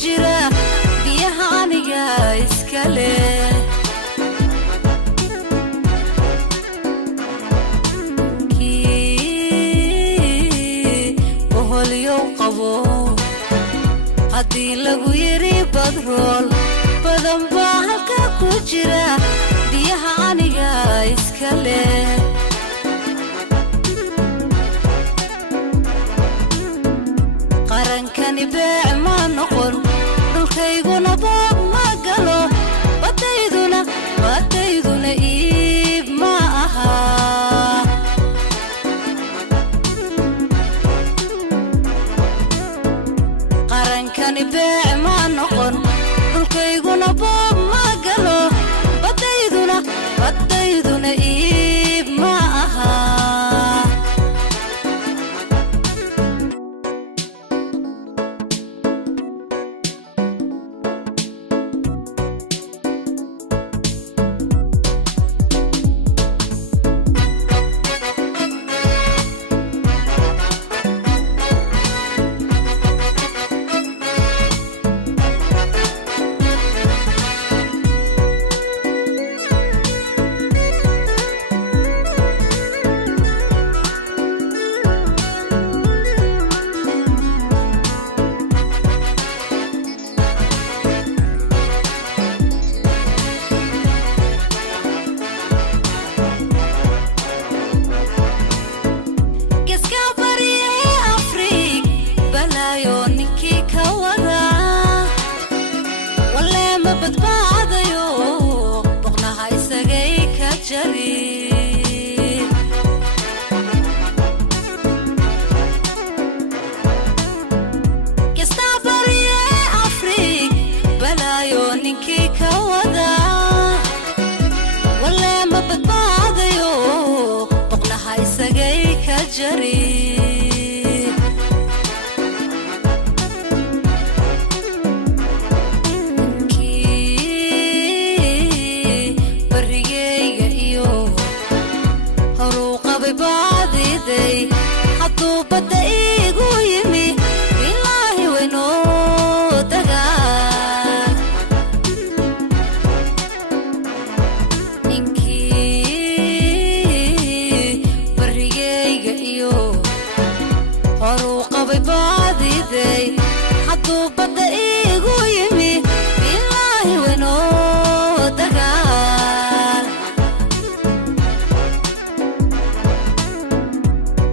jira biyaha aniga iskale hadii lagu yiri badrool badan baa halka ku jira biyaha aniga iskale qarankani baa ma noqon dhulkayguna boob ma galo badayduna iib ma aha qarankani baa ma noqon dhulkayguna boob ma galo badayduna iib ma aha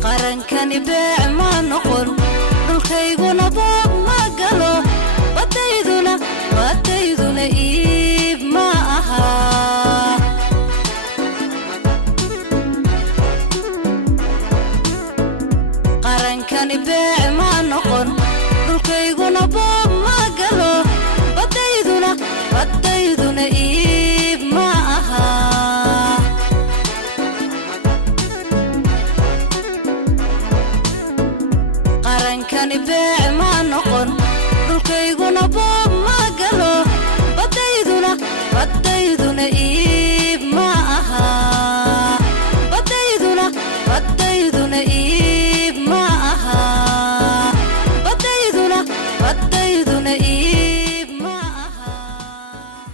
qarankani baa ma noqon dhulkayguna boob ma galo badayduna iib ma aha qarankani baa ma noqon dhulkayguna boob ma galo badayduna iib ma aha qarankani baa ma noqon dhulkayguna boob ma galo badayduna iib ma aha badayduna iib